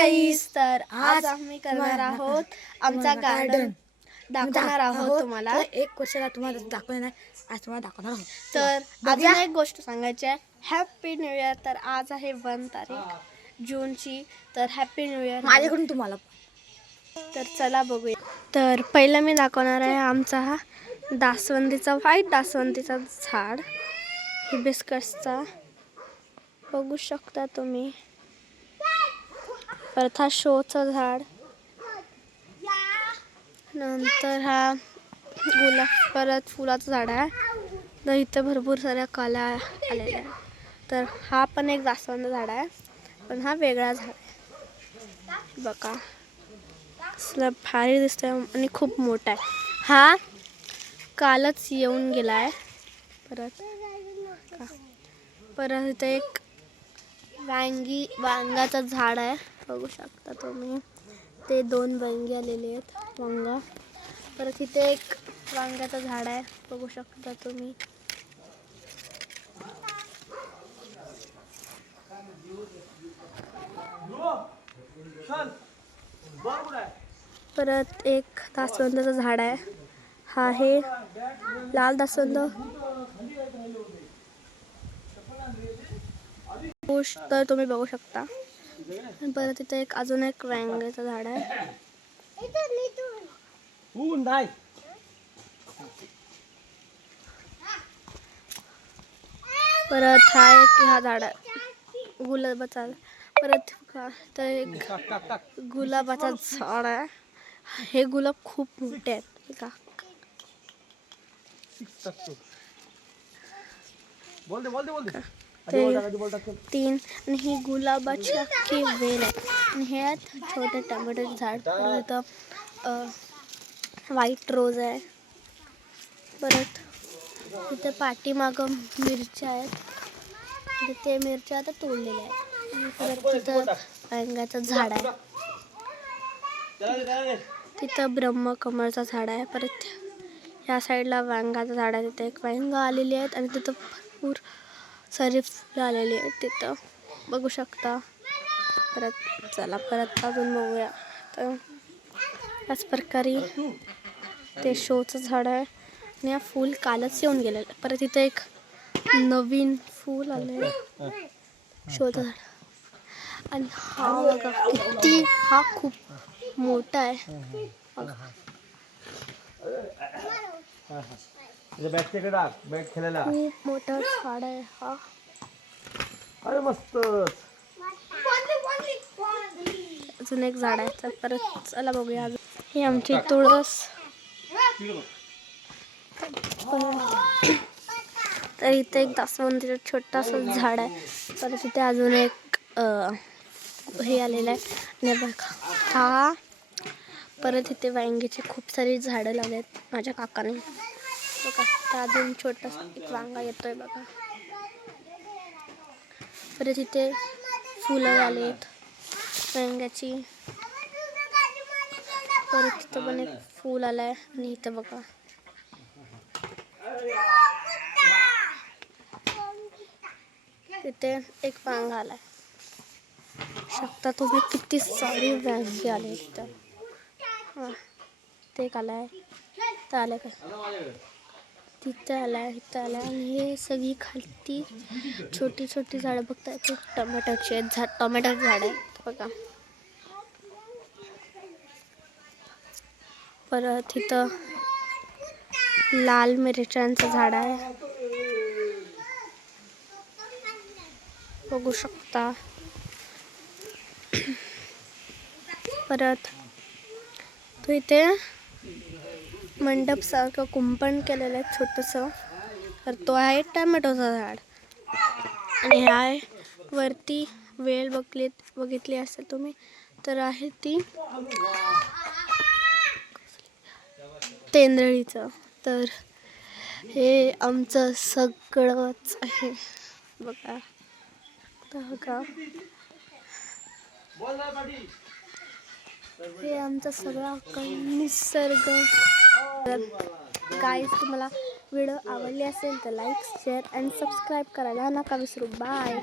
गाईस, तर आज आम्ही करणार आहोत आमचा गार्डन दाखवणार आहोत तुम्हाला. एक वर्षाला तुम्हाला दाखवणार नाही, आज तुम्हाला दाखवणार आहोत. तर अजून एक गोष्ट सांगायची आहे, हॅपी न्यू इयर. तर आज आहे 1 तारीख जूनची, तर हॅपी न्यू इयर माझ्याकडून तुम्हाला. तर चला बघूया. तर पहिलं मी दाखवणार आहे आमचा हा दासवंदीचा, व्हाईट दासवंदीचा झाड, हिबिस्कसचा बघू शकता तुम्ही. परत हा शोचं झाड, नंतर हा गुलाब, परत फुलाचं झाड आहे. तर इथं भरपूर साऱ्या काल्या आलेल्या आहे. तर हा पण एक जास्वंद झाड आहे, पण हा वेगळा झाड आहे. बघा असला भारी दिसतोय आणि खूप मोठा आहे. हा कालच येऊन गेला आहे. परत इथं एक वांगाचं झाड आहे, बघू शकता तुम्ही. ते 2 वांगी आलेले आहेत, वांगा. परत इथे एक वांग्याचं झाड आहे, बघू शकता तुम्ही. परत एक दासवंदाचं झाड आहे, हा आहे लाल दासवंद. तर तुम्ही बघू शकता. परत इथे एक अजून एक वांग्याचं झाड आहे. परत हा झाड आहे गुलाबाचा. परत एक गुलाबाचा झाड आहे. हे गुलाब खूप मोठे आहेत का. तीन आणि ही गुलाबाची अख्खी वेल आहे. आणि हे आहेत छोटे टोमॅटोचे झाड. परत व्हाईट रोज आहे. परत इथे पाठीमागं मिरच्या आहेत, ते मिरच्या आता तोडलेल्या आहेत. परत तिथं वांग्याचं झाड आहे, तिथं ब्रह्मकमळचं झाड आहे. परत ह्या साईडला वांग्याचं झाड आहे, तिथे एक वांगा आलेली आहेत आणि तिथं भरपूर सारी फुलं आलेली आहेत, तिथं बघू शकता. परत अजून बघूया. तर याच प्रकारे ते शोचं झाड आहे आणि हा फूल कालच येऊन गेलेलं. परत इथे एक नवीन फूल आले शोचं झाड. आणि हा बघा किती, हा खूप मोठा आहे. खूप मोठं झाड आहे हा. अरे मस्त. अजून एक झाड आहे. तर परत चला बघूया. ही आमची तुळस. तर इथे एक दासवंदीचं छोटंसं झाड आहे. परत इथे अजून एक हे आलेलं आहे आणि बघा हा. परत इथे वांग्याची खूप सारी झाडं लावली आहेत माझ्या काकाने. बघा तर अजून छोटासा एक वांगा येतोय बघा. परत इथे फुलं आलेत वांग्याची. परत इथं पण एक फूल आलाय आणि इथं बघा तिथे एक वांगा आलाय. शकता तुम्ही किती सारी वांगी आले इथं. ते एक आलाय, तर आलाय काय, तिथं आलाय, इथं आलाय. आणि हे सगळी खालती छोटी छोटी झाडं बघताय, ते टोमॅटोचे आहेत. टोमॅटोचे झाड आहे बघा. परत इथं लाल मिरच्यांचं झाड आहे, बघू शकता. परत तो इथे मंडप सारखं कुंपण केलेलं आहे छोटंसं. तर तो आहे टोमॅटोचा झाड. आणि आहे वरती वेल बघितली असेल तुम्ही, तर आहे ती तेंदळीचं. तर हे आमचं सगळंच आहे बघा. हे आमचं सगळं निसर्ग. गाईज, तुम्हाला व्हिडिओ आवडली असेल तर लाईक, शेअर आणि सबस्क्राईब करायला नका विसरू. बाय.